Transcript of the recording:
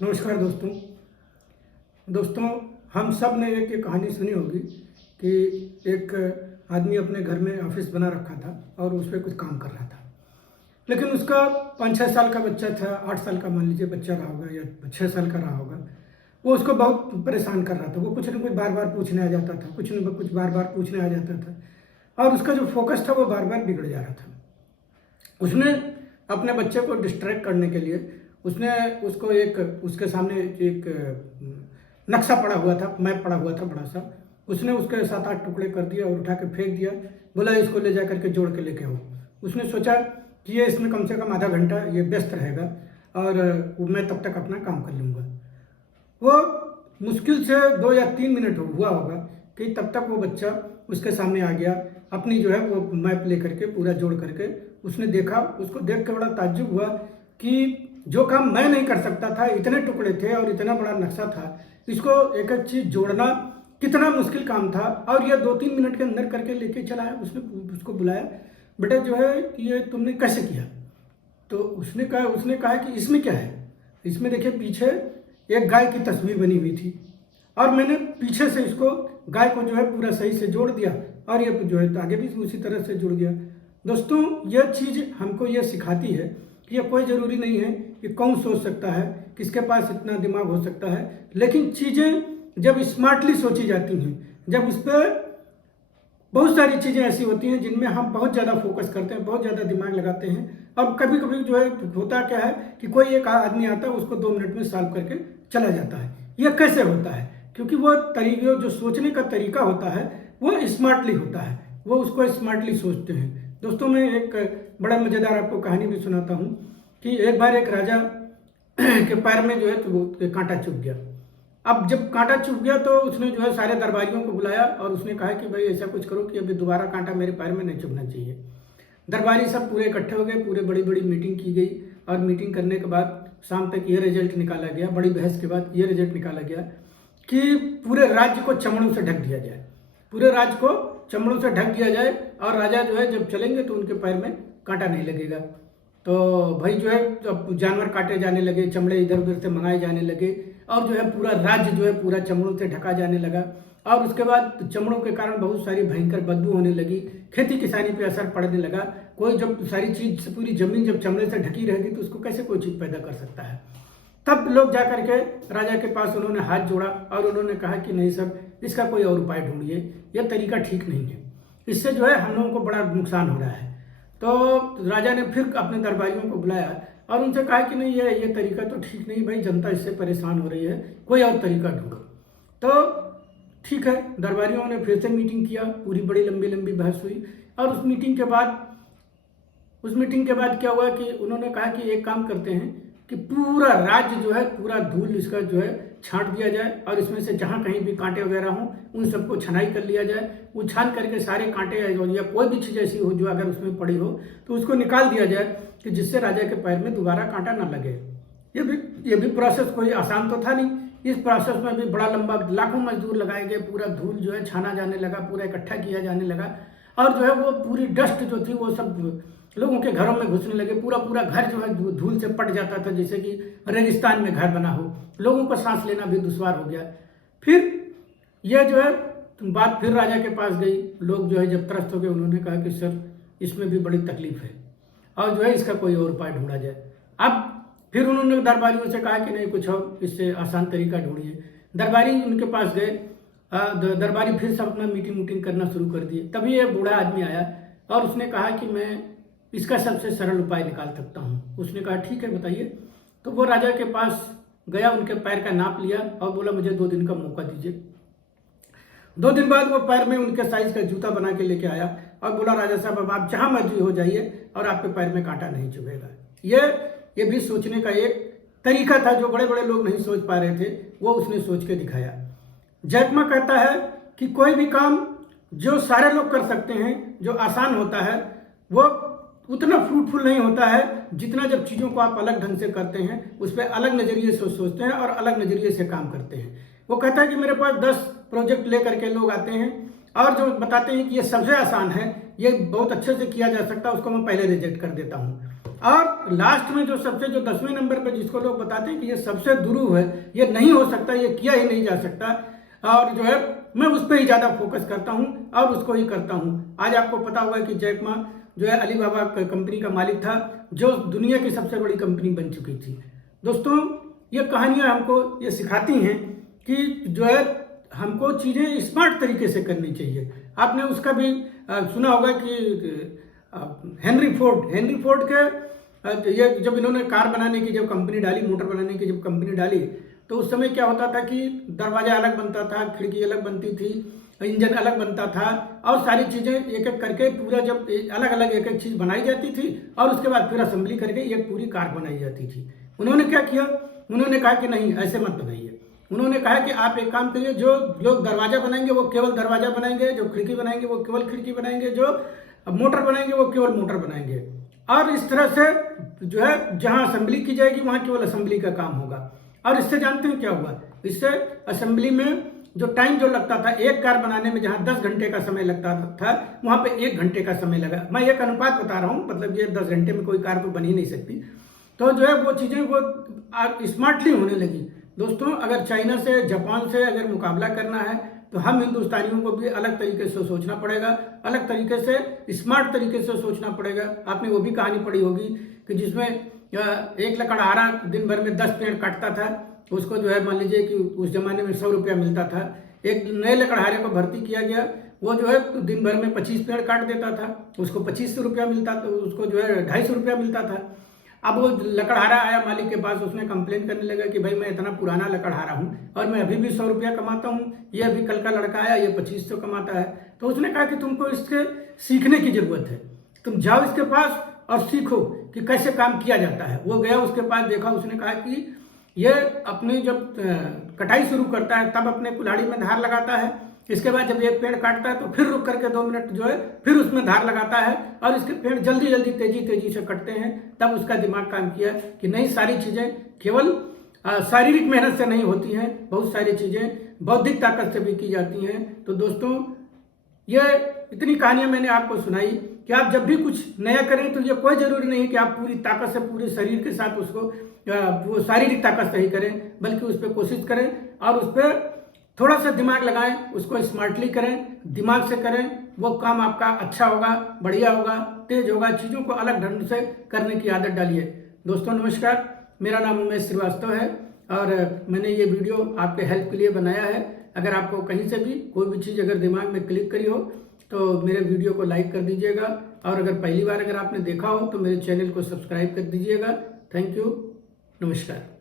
नमस्कार दोस्तों। दोस्तों, हम सब ने एक कहानी सुनी होगी कि एक आदमी अपने घर में ऑफिस बना रखा था और उस पर कुछ काम कर रहा था। लेकिन उसका 5-6 साल का बच्चा था, 8 साल का मान लीजिए बच्चा रहा होगा या 6 साल का रहा होगा। वो उसको बहुत परेशान कर रहा था। वो कुछ न कुछ बार बार पूछने आ जाता था, कुछ न कुछ बार बार पूछने आ जाता था और उसका जो फोकस था वो बार बार बिगड़ जा रहा था। उसने अपने बच्चे को डिस्ट्रैक्ट करने के लिए उसने उसको उसके सामने एक नक्शा पड़ा हुआ था, मैप पड़ा हुआ था बड़ा सा। उसने उसके 7-8 टुकड़े कर दिया और उठा के फेंक दिया। बोला इसको ले जा करके जोड़ के लेके आओ। उसने सोचा कि ये इसमें कम से कम आधा घंटा ये व्यस्त रहेगा और मैं तब तक अपना काम कर लूँगा। वो मुश्किल से 2 या 3 मिनट हुआ होगा कि तब तक वो बच्चा उसके सामने आ गया। अपनी जो है वो मैप ले करके पूरा जोड़ करके उसने देखा। उसको देख के बड़ा ताज्जुब हुआ कि जो काम मैं नहीं कर सकता था, इतने टुकड़े थे और इतना बड़ा नक्शा था, इसको एक एक चीज़ जोड़ना कितना मुश्किल काम था और यह 2-3 मिनट के अंदर करके लेके चला है। उसने उसको बुलाया, बेटा जो है ये तुमने कैसे किया? तो उसने कहा कि इसमें क्या है? इसमें देखिए पीछे एक गाय की तस्वीर बनी हुई थी और मैंने पीछे से इसको गाय को जो है पूरा सही से जोड़ दिया और ये जो है आगे भी उसी तरह से जुड़ गया। दोस्तों, यह चीज़ हमको ये सिखाती है कि ये कोई ज़रूरी नहीं है कि कौन सोच सकता है, किसके पास इतना दिमाग हो सकता है, लेकिन चीज़ें जब स्मार्टली सोची जाती हैं, जब उस पर बहुत सारी चीज़ें ऐसी होती हैं जिनमें हम बहुत ज़्यादा फोकस करते हैं, बहुत ज़्यादा दिमाग लगाते हैं। अब कभी कभी जो है होता क्या है कि कोई एक आदमी आता है, उसको 2 मिनट में सॉल्व करके चला जाता है। यह कैसे होता है? क्योंकि वो तरीके जो सोचने का तरीका होता है वो स्मार्टली होता है, वो उसको स्मार्टली सोचते हैं। दोस्तों, मैं एक बड़ा मज़ेदार आपको कहानी भी सुनाता हूँ कि एक बार एक राजा के पैर में जो है तो वो कांटा चुभ गया। अब जब कांटा चुभ गया तो उसने जो है सारे दरबारियों को बुलाया और उसने कहा कि भाई ऐसा कुछ करो कि अभी दोबारा कांटा मेरे पैर में नहीं चुभना चाहिए। दरबारी सब पूरे इकट्ठे हो गए, पूरे बड़ी बड़ी मीटिंग की गई और मीटिंग करने के बाद शाम तक ये रिजल्ट निकाला गया, बड़ी बहस के बाद ये रिजल्ट निकाला गया कि पूरे राज्य को चमड़ों से ढक दिया जाए, पूरे राज्य को चमड़ों से ढक दिया जाए और राजा जो है जब चलेंगे तो उनके पैर में कांटा नहीं लगेगा। तो भाई जो है तो जानवर काटे जाने लगे, चमड़े इधर उधर से मंगाए जाने लगे और जो है पूरा राज्य जो है पूरा चमड़ों से ढका जाने लगा। और उसके बाद चमड़ों के कारण बहुत सारी भयंकर बदबू होने लगी, खेती किसानी पे असर पड़ने लगा। कोई जब सारी चीज पूरी जमीन जब चमड़े से ढकी रहेगी तो उसको कैसे कोई चीज पैदा कर सकता है? तब लोग जा करके राजा के पास उन्होंने हाथ जोड़ा और उन्होंने कहा कि नहीं सर, इसका कोई और उपाय ढूंढिए, यह तरीका ठीक नहीं है, इससे जो है हम लोगों को बड़ा नुकसान हो रहा है। तो राजा ने फिर अपने दरबारियों को बुलाया और उनसे कहा कि नहीं, ये तरीका तो ठीक नहीं भाई, जनता इससे परेशान हो रही है, कोई और तरीका ढूंढो। तो ठीक है, दरबारियों ने फिर से मीटिंग किया, पूरी बड़ी लंबी लंबी बहस हुई और उस मीटिंग के बाद क्या हुआ कि उन्होंने कहा कि एक काम करते हैं कि पूरा राज्य जो है पूरा धूल इसका जो है छांट दिया जाए और इसमें से जहाँ कहीं भी कांटे वगैरह हों उन सबको छनाई कर लिया जाए। वो छान करके सारे कांटे या कोई भी चीज़ ऐसी हो जो अगर उसमें पड़ी हो तो उसको निकाल दिया जाए कि जिससे राजा के पैर में दोबारा कांटा ना लगे। ये भी प्रोसेस कोई आसान तो था नहीं। इस प्रोसेस में भी बड़ा लंबा लाखों मजदूर लगाए गए, पूरा धूल जो है छाना जाने लगा, पूरा इकट्ठा किया जाने लगा और जो है वो पूरी डस्ट जो थी वो सब लोगों के घरों में घुसने लगे। पूरा पूरा घर जो है धूल से पट जाता था, जैसे कि रेगिस्तान में घर बना हो। लोगों को सांस लेना भी दुश्वार हो गया। फिर यह जो है बात फिर राजा के पास गई। लोग जो है जब त्रस्त हो गए, उन्होंने कहा कि सर इसमें भी बड़ी तकलीफ है और जो है इसका कोई और उपाय ढूंढा जाए। अब फिर उन्होंने दरबारियों से कहा कि नहीं, कुछ और इससे आसान तरीका ढूंढिए। दरबारी उनके पास गए, दरबारी फिर सब अपना मीटिंग करना शुरू कर दिए। तभी एक बूढ़ा आदमी आया और उसने कहा कि मैं इसका सबसे सरल उपाय निकाल सकता हूँ। उसने कहा ठीक है बताइए। तो वो राजा के पास गया, उनके पैर का नाप लिया और बोला मुझे 2 दिन का मौका दीजिए। 2 दिन बाद वो पैर में उनके साइज का जूता बना के लेके आया और बोला राजा साहब अब आप जहाँ मर्जी हो जाइए और आपके पैर में कांटा नहीं चुभेगा। ये भी सोचने का एक तरीका था जो बड़े बड़े लोग नहीं सोच पा रहे थे, वो उसने सोच के दिखाया। जैक मा कहता है कि कोई भी काम जो सारे लोग कर सकते हैं, जो आसान होता है, वो उतना फ्रूटफुल नहीं होता है जितना जब चीज़ों को आप अलग ढंग से करते हैं, उस पर अलग नज़रिए से सोचते हैं और अलग नज़रिए से काम करते हैं। वो कहता है कि मेरे पास 10 प्रोजेक्ट लेकर के लोग आते हैं और जो बताते हैं कि ये सबसे आसान है, ये बहुत अच्छे से किया जा सकता है, उसको मैं पहले रिजेक्ट कर देता हूँ। और लास्ट में जो 10वें नंबर पर जिसको लोग बताते हैं कि ये सबसे दुरूह है, ये नहीं हो सकता, ये किया ही नहीं जा सकता, और जो है मैं उस पर ही ज़्यादा फोकस करता हूँ और उसको ही करता हूँ। आज आपको पता होगा कि जैक मा जो है अलीबाबा कंपनी का मालिक था, जो दुनिया की सबसे बड़ी कंपनी बन चुकी थी। दोस्तों, ये कहानियाँ हमको ये सिखाती हैं कि जो है हमको चीज़ें स्मार्ट तरीके से करनी चाहिए। आपने उसका भी सुना होगा कि हेनरी फोर्ड के ये जब इन्होंने कार बनाने की जब कंपनी डाली, मोटर बनाने की जब कंपनी डाली, तो उस समय क्या होता था कि दरवाजा अलग बनता था, खिड़की अलग बनती थी, इंजन अलग बनता था, और सारी चीज़ें एक एक करके पूरा जब अलग अलग एक एक चीज़ बनाई जाती थी और उसके बाद फिर असेंबली करके एक पूरी कार बनाई जाती थी। उन्होंने क्या किया, उन्होंने कहा कि नहीं, ऐसे मत बनाइए। उन्होंने कहा कि आप एक काम करिए, जो लोग दरवाजा बनाएंगे वो केवल दरवाजा बनाएंगे, जो खिड़की बनाएंगे वो केवल खिड़की बनाएंगे, जो मोटर बनाएंगे वो केवल मोटर बनाएंगे, और इस तरह से जो है जहां असेंबली की जाएगी वहां केवल असेंबली का काम होगा। और इससे जानते हैं क्या हुआ, इससे असेंबली में जो टाइम जो लगता था एक कार बनाने में, जहां 10 घंटे का समय लगता था वहां पे 1 घंटे का समय लगा। मैं एक अनुपात बता रहा हूं, मतलब ये 10 घंटे में कोई कार तो बन ही नहीं सकती। तो जो है वो चीज़ें वो स्मार्टली होने लगी। दोस्तों, अगर चाइना से, जापान से अगर मुकाबला करना है तो हम हिंदुस्तानियों को भी अलग तरीके से सोचना पड़ेगा, अलग तरीके से स्मार्ट तरीके से सोचना पड़ेगा। आपने वो भी कहानी पढ़ी होगी कि जिसमें एक लकड़हारा दिन भर में 10 पेड़ काटता था, उसको जो है मान लीजिए कि उस जमाने में 100 रुपया मिलता था। एक नए लकड़हारे को भर्ती किया गया, वो जो है दिन भर में 25 पेड़ काट देता था, उसको 2500 रुपया मिलता था, उसको जो है 250 रुपया मिलता था। अब वो लकड़हारा आया मालिक के पास, उसने कंप्लेन करने लगा कि भाई मैं इतना पुराना लकड़हारा हूँ और मैं अभी भी 100 रुपया कमाता हूँ, ये अभी कल का लड़का आया ये 2500 कमाता है। तो उसने कहा कि तुमको इसके सीखने की जरूरत है, तुम जाओ इसके पास और सीखो कि कैसे काम किया जाता है। वो गया उसके पास, देखा, उसने कहा कि ये अपनी जब कटाई शुरू करता है तब अपने कुल्हाड़ी में धार लगाता है, इसके बाद जब एक पेड़ काटता है तो फिर रुक करके 2 मिनट जो है फिर उसमें धार लगाता है, और इसके पेड़ जल्दी जल्दी तेजी से कटते हैं। तब उसका दिमाग काम किया कि नहीं, सारी चीज़ें केवल शारीरिक मेहनत से नहीं होती हैं, बहुत सारी चीज़ें बौद्धिक ताकत से भी की जाती हैं। तो दोस्तों, ये इतनी कहानियां मैंने आपको सुनाई कि आप जब भी कुछ नया करें तो ये कोई ज़रूरी नहीं कि आप पूरी ताकत से, पूरे शरीर के साथ उसको वो शारीरिक ताकत से ही करें, बल्कि उस पर कोशिश करें और उस पर थोड़ा सा दिमाग लगाएं, उसको स्मार्टली करें, दिमाग से करें। वो काम आपका अच्छा होगा, बढ़िया होगा, तेज होगा। चीज़ों को अलग ढंग से करने की आदत डालिए। दोस्तों नमस्कार, मेरा नाम उमेश श्रीवास्तव है और मैंने ये वीडियो आपके हेल्प के लिए बनाया है। अगर आपको कहीं से भी कोई भी चीज़ अगर दिमाग में क्लिक करी हो तो मेरे वीडियो को लाइक कर दीजिएगा, और अगर पहली बार अगर आपने देखा हो तो मेरे चैनल को सब्सक्राइब कर दीजिएगा। थैंक यू, नमस्कार।